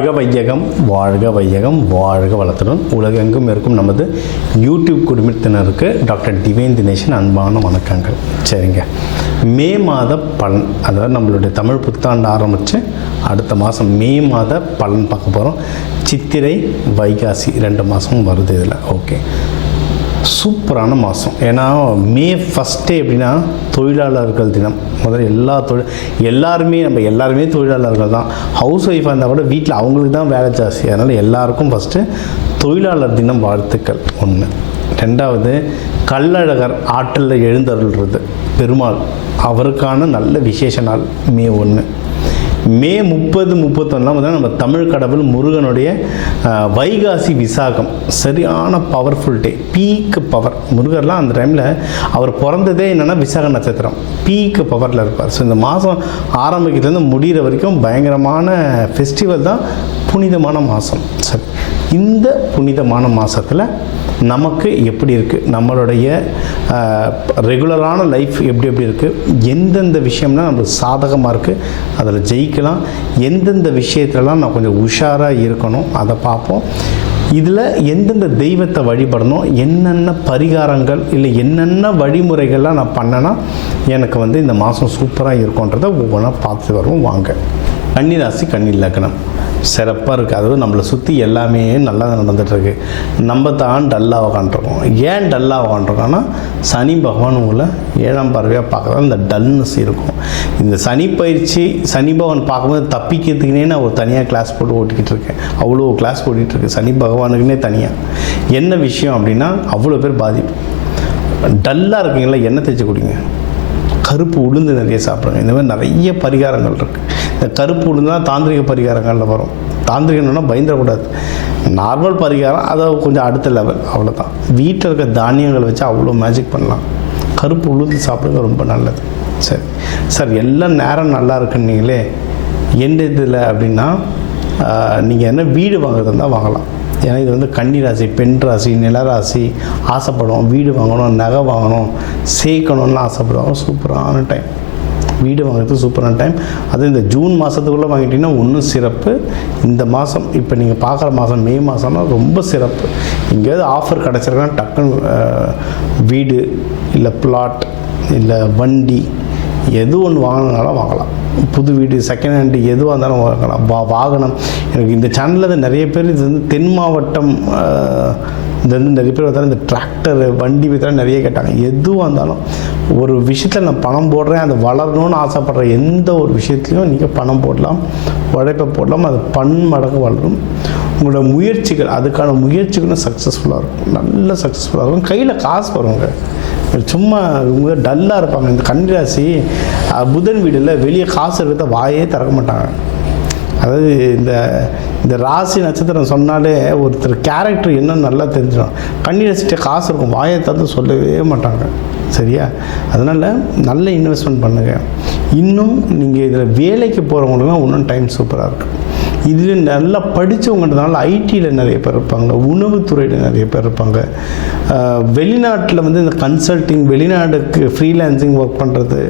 வாழ்க வையகம் வாழ்க வளத்துடன் உலகெங்கும் இருக்கும் நமது யூடியூப் குடும்பத்தினருக்கு டாக்டர் டிவைன் தினேஷன் அன்பான வணக்கங்கள். சரிங்க, மே மாத பலன், அதாவது நம்மளுடைய தமிழ் புத்தாண்டு ஆரம்பித்து அடுத்த மாதம் மே மாத பலன் பார்க்க போகிறோம். சித்திரை வைகாசி 2 மாதமும் வருது இதில். ஓகே, சூப்பரான மாதம். ஏன்னா மே ஃபஸ்ட்டே எப்படின்னா தொழிலாளர்கள் தினம். முதல்ல எல்லாருமே தொழிலாளர்கள் தான். ஹவுஸ் ஒய்ஃபாக இருந்தால் கூட வீட்டில் அவங்களுக்கு தான் வேலை ஜாஸ்தி. அதனால் எல்லாருக்கும் ஃபஸ்ட்டு தொழிலாளர் தினம் வாழ்த்துக்கள் 1. 2வது கள்ளழகர் ஆற்றில் எழுந்தருள்றது பெருமாள், அவருக்கான நல்ல விசேஷ நாள் மே 1. மே 30, 31 நம்ம தமிழ் கடவுள் முருகனுடைய வைகாசி விசாகம். சரியான பவர்ஃபுல் டே, பீக் பவர். முருகர்லாம் அந்த டைமில் அவர் பிறந்ததே என்னென்னா விசாக நட்சத்திரம், பீக் பவரில் இருப்பார். ஸோ இந்த மாதம் ஆரம்பிக்கிறதுலேருந்து முடிகிற வரைக்கும் பயங்கரமான ஃபெஸ்டிவல் தான், புனிதமான மாதம். சரி, இந்த புனிதமான மாதத்தில் நமக்கு எப்படி இருக்குது, நம்மளுடைய ரெகுலரான லைஃப் எப்படி இருக்குது, எந்தெந்த விஷயம்னா நம்மளுக்கு சாதகமாக இருக்குது, அதில் ஜெயிக்கலாம், எந்தெந்த விஷயத்துலலாம் நான் கொஞ்சம் உஷாராக இருக்கணும் அதை பார்ப்போம். இதில் எந்தெந்த தெய்வத்தை வழிபடணும், என்னென்ன பரிகாரங்கள் இல்லை என்னென்ன வழிமுறைகள்லாம் நான் பண்ணேன்னா எனக்கு இந்த மாதம் சூப்பராக இருக்கும்ன்றதை ஒவ்வொன்றா பார்த்து வருவோம். வாங்க. கன்னி ராசி, கன்னி லக்னம் சிறப்பாக இருக்குது. அதாவது நம்மளை சுற்றி எல்லாமே நல்லா நடந்துகிட்ருக்கு. நம்ம தான் டல்லாக உக்காண்ட்ருக்கோம். ஏன் டல்லாக உக்காண்ட்ருக்கோன்னா சனி பகவான் உங்களை 7ஆம் பார்வையாக பார்க்குறதா இந்த டல்னஸ் இருக்கும். இந்த சனி பயிற்சி, சனி பகவான் பார்க்கும்போது தப்பிக்கிறதுக்குனே நான் ஒரு தனியாக கிளாஸ் போட்டு ஓட்டிக்கிட்டு இருக்கேன். அவ்வளோ கிளாஸ் ஓட்டிகிட்ருக்கு சனி பகவானுக்குன்னே தனியாக. என்ன விஷயம் அப்படின்னா, அவ்வளோ பேர் பாதிப்பு. டல்லாக இருக்கீங்களா, எண்ணெய் தேய்ச்சி குடிங்க, கருப்பு உளுந்து நிறைய சாப்பிடுங்க. இந்த மாதிரி நிறைய பரிகாரங்கள் இருக்குது. இந்த கருப்பு உளுந்துலாம் தாந்திரிக பரிகாரங்களில் வரும். தாந்திரிகம்னா பயந்துடக்கூடாது, நார்மல் பரிகாரம், அதை கொஞ்சம் அடுத்த லெவல், அவ்வளோதான். வீட்டில் இருக்க தானியங்கள் வச்சு அவ்வளோ மேஜிக் பண்ணலாம். கருப்பு உளுந்து சாப்பிடுங்க, ரொம்ப நல்லது. சரி சார், எல்லாம் நேரம் நல்லா இருக்குன்னீங்களே, எந்த இதில் அப்படின்னா நீங்கள் என்ன வீடு வாங்குறது இருந்தால் வாங்கலாம். ஏன்னா இது கன்னி ராசி, பெண் ராசி, நிலராசி, ஆசைப்படுவோம் வீடு வாங்கணும், நகை வாங்கணும், சேர்க்கணும்னு ஆசைப்படுவாங்க. சூப்பரான டைம், வீடு வாங்குறது சூப்பரான டைம். அது இந்த ஜூன் மாதத்துக்குள்ளே வாங்கிட்டீங்கன்னா இன்னும் சிறப்பு. இந்த மாதம் இப்போ நீங்கள் பார்க்குற மாதம் மே மாதம்னா ரொம்ப சிறப்பு. எங்கேயாவது ஆஃபர் கிடச்சிருக்குன்னா டக்குன்னு வீடு இல்லை பிளாட் இல்லை வண்டி எது ஒன்று வாங்கினாலும் வாங்கலாம். புது வீடு, செகண்ட் ஹேண்டு, எதுவாக இருந்தாலும் வாங்கலாம். வாகனம். எனக்கு இந்த சேனலில் நிறைய பேர் இது தென் மாவட்டம் நிறைய பேர் பார்த்தாலும் இந்த டிராக்டர் வண்டி பற்றி நிறைய கேட்டாங்க. எதுவாக இருந்தாலும் ஒரு விஷயத்தில் நான் பணம் போடுறேன், அது வளரணும்னு ஆசைப்படுற எந்த ஒரு விஷயத்துலையும் நீங்கள் பணம் போடலாம், உழைப்பை போடலாம், அது பன்மடங்கு வளரும். உங்களோட முயற்சிகள், அதுக்கான முயற்சிகளும் சக்ஸஸ்ஃபுல்லாக இருக்கும், நல்ல சக்ஸஸ்ஃபுல்லாக இருக்கும். கையில் காசு வருங்க. சும்மா இவங்க டல்லாக இருப்பாங்க. இந்த கன்னிராசி புதன் வீடில் வெளியே காசு இருக்கிறத வாயே திறக்க மாட்டாங்க. அதாவது இந்த ராசி நட்சத்திரம் சொன்னாலே ஒருத்தர் கேரக்டர் என்னன்னு நல்லா தெரிஞ்சிடும். கன்னிராசிட்ட காசு இருக்கும், வாயை திறந்து சொல்லவே மாட்டாங்க. சரியா? அதனால் நல்ல இன்வெஸ்ட்மெண்ட் பண்ணுங்கள். இன்னும் நீங்கள் இதில் வேலைக்கு போகிறவங்களுக்குலாம் இன்னும் டைம் சூப்பராக இருக்குது. இதில் நல்லா படித்தவங்கன்றதுனால ஐடியில் நிறைய பேர் இருப்பாங்க, உணவுத்துறையில் நிறைய பேர் இருப்பாங்க, வெளிநாட்டில் இந்த கன்சல்டிங், வெளிநாடுக்கு ஃப்ரீலான்சிங் ஒர்க் பண்ணுறது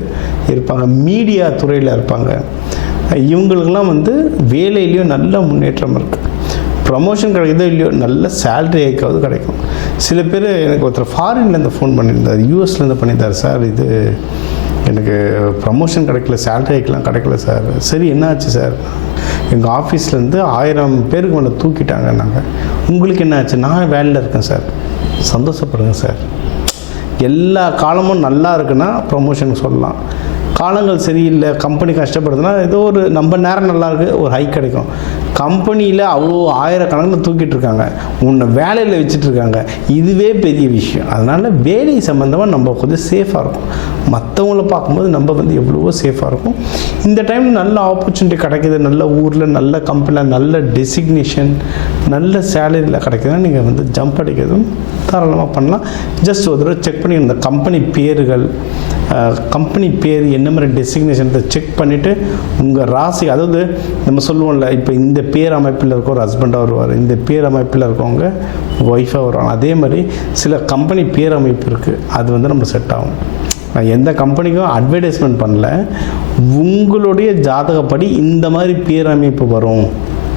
இருப்பாங்க, மீடியா துறையில் இருப்பாங்க. இவங்களுக்கெல்லாம் வேலையிலையும் நல்ல முன்னேற்றம் இருக்குது. ப்ரமோஷன் கிடைக்குதோ இல்லையோ, நல்ல சேலரி ஹைக்காவது கிடைக்கும். சில பேர் எனக்கு ஒருத்தர் ஃபாரின்லேருந்து ஃபோன் பண்ணியிருந்தார், யூஎஸ்லேருந்து பண்ணியிருந்தார். சார், இது எனக்கு ப்ரமோஷன் கிடைக்கல, சேலரி ஹைக்கெலாம் கிடைக்கல சார். சரி, என்ன ஆச்சு சார்? எங்கள் ஆஃபீஸ்லேருந்து 1000 பேருக்கு மேலே தூக்கிட்டாங்க. நாங்கள், உங்களுக்கு என்ன ஆச்சு? நான் வேலையில் இருக்கேன் சார். சந்தோஷப்படுங்க சார். எல்லா காலமும் நல்லா இருக்குன்னா ப்ரமோஷன் சொல்லலாம். காலங்கள் சரியில்லை, கம்பெனி கஷ்டப்படுதுன்னா ஏதோ ஒரு நம்ம நேரம் நல்லா இருக்குது, ஒரு ஹைக் கிடைக்கும். கம்பெனியில் அவ்வளோ 1000 கணக்கில் தூக்கிட்டு இருக்காங்க, உன்னை வேலையில் வச்சுட்ருக்காங்க. இதுவே பெரிய விஷயம். அதனால் வேலை சம்மந்தமாக நம்ம கொஞ்சம் சேஃபாக இருக்கும். மற்றவங்கள பார்க்கும்போது நம்ம எவ்வளவோ சேஃபாக இருக்கும். இந்த டைமில் நல்ல ஆப்பர்ச்சுனிட்டி கிடைக்கிது, நல்ல ஊரில், நல்ல கம்பெனியில், நல்ல டெசிக்னேஷன், நல்ல சேலரியில் கிடைக்குதுன்னா நீங்கள் ஜம்ப் அடிக்கிறதும் தாராளமாக பண்ணலாம். ஜஸ்ட் ஒரு தடவை செக் பண்ணி இந்த கம்பெனி பேர்கள், கம்பெனி பேர் என்ன மாதிரி டெசிக்னேஷன் செக் பண்ணிவிட்டு உங்கள் ராசி, அதாவது நம்ம சொல்லுவோம்ல, இப்போ இந்த பேர் அமைப்பில் இருக்க ஒரு ஹஸ்பண்டாக வருவார், இந்த பேர் அமைப்பில் இருக்கவங்க ஒய்ஃபாக வருவாங்க. அதே மாதிரி சில கம்பெனி பேர் அமைப்பு இருக்குது, அது நம்ம செட் ஆகும். நான் எந்த கம்பெனிக்கும் அட்வர்டைஸ்மெண்ட் பண்ணல, உங்களுடைய ஜாதகப்படி இந்த மாதிரி பேர் அமைப்பு வரும்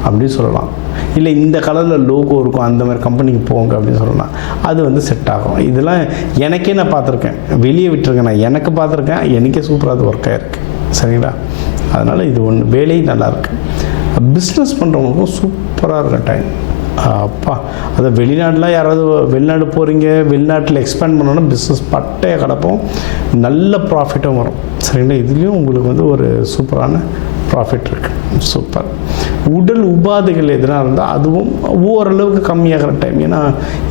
அப்படின்னு சொல்லலாம். இல்லை இந்த கலரில் லோகோ இருக்கும் அந்த மாதிரி கம்பெனிக்கு போங்க அப்படின்னு சொல்லலாம். அது வந்து செட் ஆகும். இதெல்லாம் எனக்கே நான் பார்த்துருக்கேன், வெளியே விட்டுருக்கேன், நான் எனக்கு பார்த்துருக்கேன், எனக்கே சூப்பராக அது ஒர்க் ஆகிருக்கு. சரிங்களா? அதனால் இது ஒன்று வேலை நல்லாயிருக்கு. பிஸ்னஸ் பண்ணுறவங்களுக்கும் சூப்பராக இருக்க டைம். அப்பா, அதை வெளிநாட்டில் யாராவது வெளிநாடு போகிறீங்க, வெளிநாட்டில் எக்ஸ்பேண்ட் பண்ணோன்னா பிஸ்னஸ் பட்டையை கிடப்போம், நல்ல ப்ராஃபிட்டும் வரும். சரிங்களா? இதுலேயும் உங்களுக்கு வந்து ஒரு சூப்பரான ப்ராஃபிட் இருக்குது. சூப்பர். உடல் உபாதைகள் எதுனா இருந்தால் அதுவும் ஓரளவுக்கு கம்மியாகிற டைம். ஏன்னா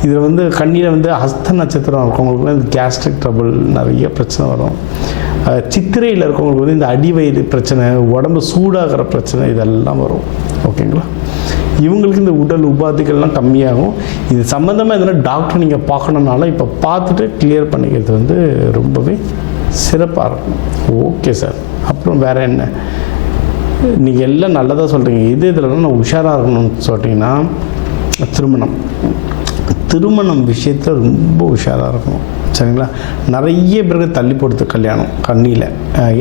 இதில் வந்து கண்ணியில் வந்து ஹஸ்த நட்சத்திரம் இருக்கவங்களுக்கு வந்து கேஸ்ட்ரிக் ட்ரபிள் நிறைய பிரச்சனை வரும். சித்திரையில் இருக்கவங்களுக்கு வந்து இந்த அடிவயிறு பிரச்சனை, உடம்பு சூடாகிற பிரச்சனை இதெல்லாம் வரும். ஓகேங்களா? இவங்களுக்கு இந்த உடல் உபாதைகள்லாம் கம்மியாகும். இது சம்மந்தமாக எதனா டாக்டர் நீங்கள் பார்க்கணுன்னாலும் இப்போ பார்த்துட்டு கிளியர் பண்ணிக்கிறது வந்து ரொம்பவே சிறப்பாக இருக்கும். Okay sir. அப்புறம் வேறு என்ன? நீங்கள் எல்லாம் நல்லதாக சொல்கிறீங்க. இதெல்லாம் நான் உஷாராக இருக்கணும்னு சொல்லிட்டீங்கன்னா திருமணம் விஷயத்தில் ரொம்ப உஷாராக இருக்கணும். சரிங்களா? நிறைய பேருக்கு தள்ளி போடுது கல்யாணம் கண்ணியில்.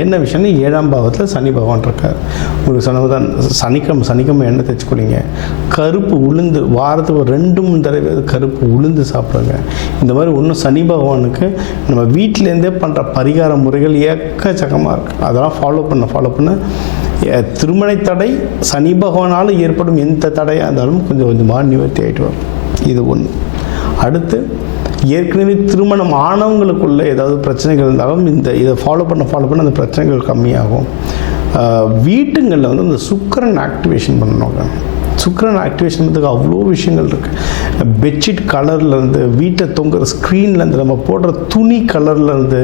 என்ன விஷயம்னா 7ஆம் பாவத்தில் சனி பகவான் இருக்கார். உங்களுக்கு சொன்னதான் சனிக்கிழமை எண்ணெய் தைச்சிக்கொள்ளிங்க. கருப்பு உளுந்து வாரத்துக்கு 2-3 தடவை கருப்பு உளுந்து சாப்பிடுங்க. இந்த மாதிரி ஒன்றும் சனி பகவானுக்கு நம்ம வீட்டிலேருந்தே பண்ணுற பரிகார முறைகள் எக்கச்சக்கமாக இருக்குது. அதெல்லாம் ஃபாலோ பண்ண திருமண தடை சனி பகவானால் ஏற்படும் எந்த தடையாக இருந்தாலும் கொஞ்சம் கொஞ்சமாக நிவர்த்தி ஆகிட்டு வரும். இது ஒன்று. அடுத்து, ஏற்கனவே திருமணம் ஆனவங்களுக்குள்ள ஏதாவது பிரச்சனைகள் இருந்தாலும் இதை ஃபாலோ பண்ண அந்த பிரச்சனைகள் கம்மியாகும். வீட்டுங்களில் வந்து இந்த சுக்கிரன் ஆக்டிவேஷன் பண்ணணுங்க. சுக்கிரன் ஆக்டிவேஷன் பண்ணுறதுக்கு அவ்வளோ விஷயங்கள் இருக்குது. பெட்ஷீட் கலர்லேருந்து, வீட்டை தொங்குற ஸ்க்ரீன்லேருந்து, நம்ம போடுற துணி கலர்லேருந்து,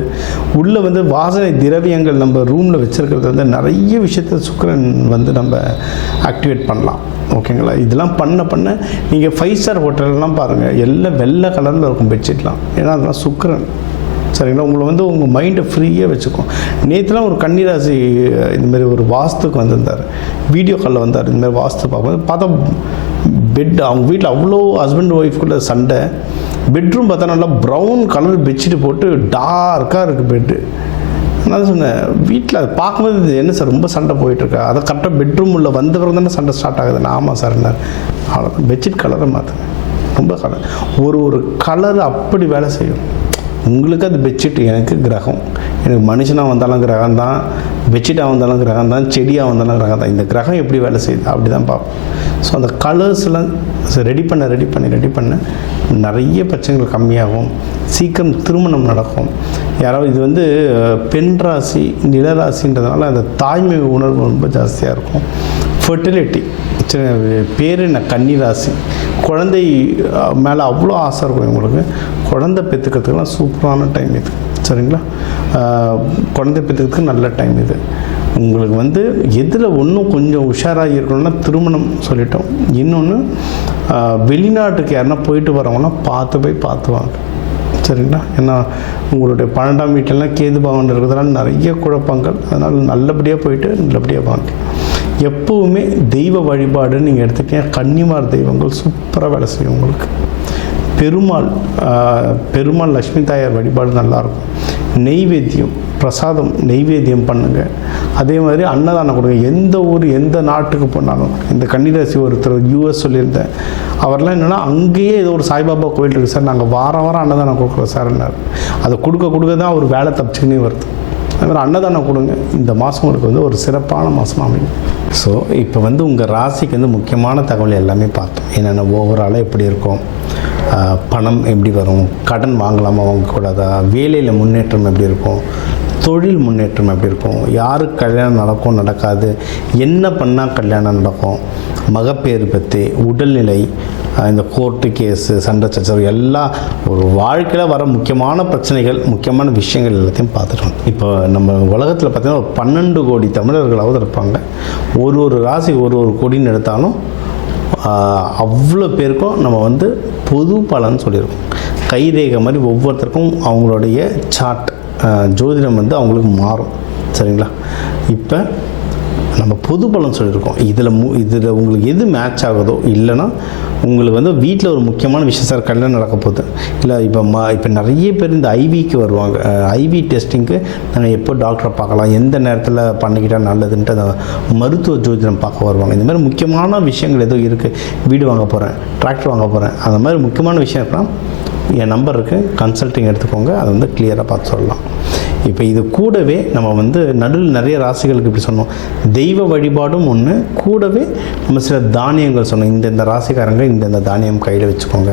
உள்ளே வந்து வாசனை திரவியங்கள் நம்ம ரூமில் வச்சுருக்கிறது வந்து நிறைய விஷயத்தை சுக்கிரன் வந்து நம்ம ஆக்டிவேட் பண்ணலாம். ஓகேங்களா? இதெல்லாம் பண்ண நீங்கள் 5 ஸ்டார் ஹோட்டல்லாம் பாருங்கள், எல்லாம் வெள்ளை கலரில் இருக்கும் பெட்ஷீட்லாம். ஏன்னா அதெல்லாம் சுக்கிரன். சரிங்களா? உங்களை வந்து உங்கள் மைண்டை ஃப்ரீயாக வச்சுக்கும். நேற்றுலாம் ஒரு கன்னிராசி இந்தமாரி ஒரு வாஸ்துக்கு வந்திருந்தார், வீடியோ காலில் வந்தார். இந்தமாதிரி வாஸ்து பார்க்கும்போது பார்த்தா பெட் அவங்க வீட்டில் அவ்வளோ ஹஸ்பண்ட் ஒய்ஃப்குள்ள சண்டை. பெட்ரூம் பார்த்தா நல்லா ப்ரௌன் கலர் பெட்ஷீட் போட்டு டார்க்காக இருக்குது பெட்டு. நான் சொன்னேன், வீட்டில் அதை பார்க்கும்போது என்ன சார் ரொம்ப சண்டை போயிட்டுருக்கா? அதை கரெக்டாக பெட்ரூம் உள்ள வந்த பிறகு தானே சண்டை ஸ்டார்ட் ஆகுது. ஆமாம் சார். அவ்வளோ பெட்ஷீட் கலரை மாற்றுங்க. ரொம்ப கலர் ஒரு கலர் அப்படி வேலை செய்யும். உங்களுக்கு அது பெட்ஷீட், எனக்கு கிரகம். எனக்கு மனுஷனாக வந்தாலும் கிரகம் தான், பெட்ஷீட்டாக வந்தாலும் கிரகம் தான், செடியாக வந்தாலும் கிரகம் தான். இந்த கிரகம் எப்படி வேலை செய்யுது அப்படி தான் பார்ப்போம். ஸோ அந்த கலர்ஸ்லாம் ரெடி பண்ண நிறைய பிரச்சனைகள் கம்மியாகும். சீக்கிரம் திருமணம் நடக்கும். யாராவது இது வந்து பெண் ராசி நிலராசின்றதுனால அந்த தாய்மை உணர்வு ரொம்ப ஜாஸ்தியாக இருக்கும். ஃபெர்டிலிட்டி பேர் என்ன, கன்னி ராசி. குழந்தை மேலே அவ்வளோ ஆசை இருக்கும் உங்களுக்கு. குழந்தை பெற்றுக்கிறதுக்கெல்லாம் சூப்பரான டைம் இது. சரிங்களா? குழந்தை பெற்றுக்கிறதுக்கு நல்ல டைம் இது. உங்களுக்கு வந்து எதில் ஒன்றும் கொஞ்சம் உஷாராக இருக்கணும்னா திருமணம் சொல்லிட்டோம். இன்னொன்று, வெளிநாட்டுக்கு யாருன்னா போயிட்டு வரவங்களாம் பார்த்து வாங்க. சரிங்களா? ஏன்னா உங்களுடைய 12ஆம் வீட்டிலலாம் கேது பகவான் இருக்கிறதுனால நிறைய குழப்பங்கள். அதனால் நல்லபடியாக போயிட்டு நல்லபடியாக வாங்க. எப்போவுமே தெய்வ வழிபாடுன்னு நீங்கள் எடுத்துக்கிட்டீங்க, கன்னிமார் தெய்வங்கள் சூப்பராக வேலை செய்யும் உங்களுக்கு. பெருமாள் லக்ஷ்மி தாயார் வழிபாடு நல்லாயிருக்கும். நெய்வேத்தியம் பிரசாதம் நெய்வேத்தியம் பண்ணுங்கள். அதே மாதிரி அன்னதானம் கொடுங்க. எந்த ஊர் எந்த நாட்டுக்கு போனாலும், இந்த கன்னிராசி ஒருத்தர் US சொல்லியிருந்தேன், அவர்லாம் என்னென்னா அங்கேயே ஏதோ ஒரு சாய்பாபா கோயில் இருக்குது சார், நாங்கள் வாரம் அன்னதானம் கொடுக்குறோம் சார்னார். அதை கொடுக்க தான் ஒரு வேலை தப்பிச்சுக்கினே வருது. அது மாதிரி அன்னதானம் கொடுங்க. இந்த மாதம் உங்களுக்கு வந்து ஒரு சிறப்பான மாதம் அமையும். ஸோ இப்போ வந்து உங்கள் ராசிக்கு வந்து முக்கியமான தகவல் எல்லாமே பார்த்தோம். என்னென்ன ஓவராலாக எப்படி இருக்கும், பணம் எப்படி வரும், கடன் வாங்கலாமா வாங்கக்கூடாதா, வேலையில் முன்னேற்றம் எப்படி இருக்கும், தொழில் முன்னேற்றம் எப்படி இருக்கும், யாருக்கு கல்யாணம் நடக்கும் நடக்காது, என்ன பண்ணால் கல்யாணம் நடக்கும், மகப்பேறு பற்றி, உடல்நிலை, இந்த கோர்ட்டு கேஸு, சண்டை சச்சரவு எல்லாம் ஒரு வாழ்க்கையில் வர முக்கியமான பிரச்சனைகள், முக்கியமான விஷயங்கள் எல்லாத்தையும் பார்த்துட்டோம். இப்போ நம்ம உலகத்தில் பார்த்திங்கன்னா ஒரு 12 கோடி தமிழர்களாவது இருப்பாங்க. ஒரு ராசி ஒரு கோடின்னு எடுத்தாலும் அவ்வளோ பேருக்கும் நம்ம வந்து பொது பலன் சொல்லியிருக்கோம். கைரேகை மாதிரி ஒவ்வொருத்தருக்கும் அவங்களுடைய சார்ட் ஜோதிடம் வந்து அவங்களுக்கு மாறும். சரிங்களா? இப்போ நம்ம பொது பலன் சொல்லியிருக்கோம். இதில் உங்களுக்கு எது மேட்ச் ஆகுதோ, இல்லைன்னா உங்களுக்கு வந்து வீட்டில் ஒரு முக்கியமான விஷயம், சார் கல்யாணம் நடக்க போகுது, இல்லை இப்போ நிறைய பேர் இந்த ஐவிக்கு வருவாங்க. ஐவி டெஸ்டிங்க்கு நாங்கள் எப்போ டாக்டரை பார்க்கலாம், எந்த நேரத்தில் பண்ணிக்கிட்டால் நல்லதுன்ட்டு அந்த மருத்துவ ஜோதிடம் பார்க்க வருவாங்க. இந்த மாதிரி முக்கியமான விஷயங்கள் ஏதோ இருக்குது, வீடு வாங்க போகிறேன், டிராக்டர் வாங்க போகிறேன், அந்த மாதிரி முக்கியமான விஷயம் இருக்கலாம், என் நம்பர் இருக்குது, கன்சல்ட்டிங் எடுத்துக்கோங்க, அதை வந்து கிளியராக பார்த்து சொல்லலாம். இப்போ இது கூடவே நம்ம வந்து நடுவில் நிறைய ராசிகளுக்கு இப்படி சொன்னோம், தெய்வ வழிபாடும் ஒன்று, கூடவே நம்ம சில தானியங்கள் சொன்னோம். இந்த ராசிக்காரங்க இந்த தானியம் கையில் வச்சுக்கோங்க,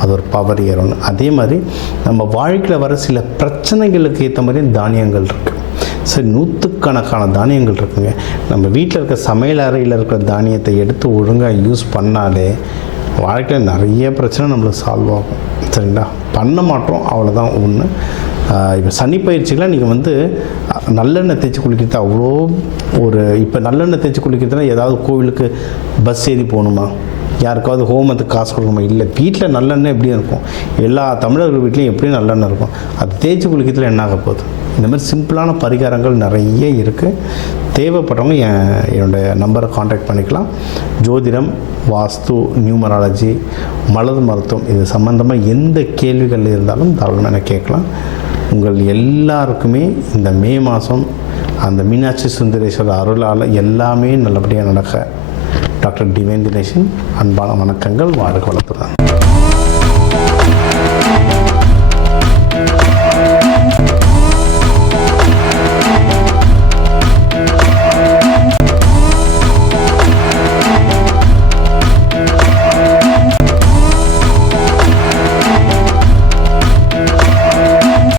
அது ஒரு பவர் ஏறும்னு. அதே மாதிரி நம்ம வாழ்க்கையில் வர சில பிரச்சனைகளுக்கு ஏற்ற மாதிரி தானியங்கள் இருக்குது. சரி, நூற்றுக்கணக்கான தானியங்கள் இருக்குங்க. நம்ம வீட்டில் இருக்க சமையல் அறையில் இருக்கிற தானியத்தை எடுத்து ஒழுங்காக யூஸ் பண்ணாலே வாழ்க்கையில் நிறைய பிரச்சனை நம்மளுக்கு சால்வ் ஆகும். சரிங்களா? பண்ண மாட்டோம், அவ்வளோதான் ஒன்று. இப்போ சனி பயிற்சிகளாக நீங்கள் வந்து நல்லெண்ணெய் தேய்ச்சி குளிக்கிறது அவ்வளோ இப்போ நல்லெண்ணெய் தேய்ச்சி குளிக்கிறதுனா ஏதாவது கோவிலுக்கு பஸ் ஏறி போகணுமா, யாருக்காவது ஹோமத்துக்கு காசு கொடுக்கணுமா? இல்லை, வீட்டில் நல்லெண்ணெய் எப்படியும் இருக்கும், எல்லா தமிழர்கள் வீட்லேயும் எப்படியும் நல்லெண்ணெய் இருக்கும். அது தேய்ச்சி குளிக்கிறதுல என்ன ஆக போகுது? இந்த மாதிரி சிம்பிளான பரிகாரங்கள் நிறைய இருக்குது. தேவைப்பட்டவங்க என்னோடய நம்பரை காண்டாக்ட் பண்ணிக்கலாம். ஜோதிடம், வாஸ்து, நியூமராலஜி, மலர் மருத்துவம், இது சம்மந்தமாக எந்த கேள்விகள் இருந்தாலும் தாராளமாக எனக்கு கேட்கலாம். உங்கள் எல்லாருக்குமே இந்த மே மாதம் அந்த மீனாட்சி சுந்தரேஸ்வரர் அருளால் எல்லாமே நல்லபடியாக நடக்க டாக்டர் டிவைன் தினேஷன் அன்பான வணக்கங்கள். வாழ்க வளத்துடன்.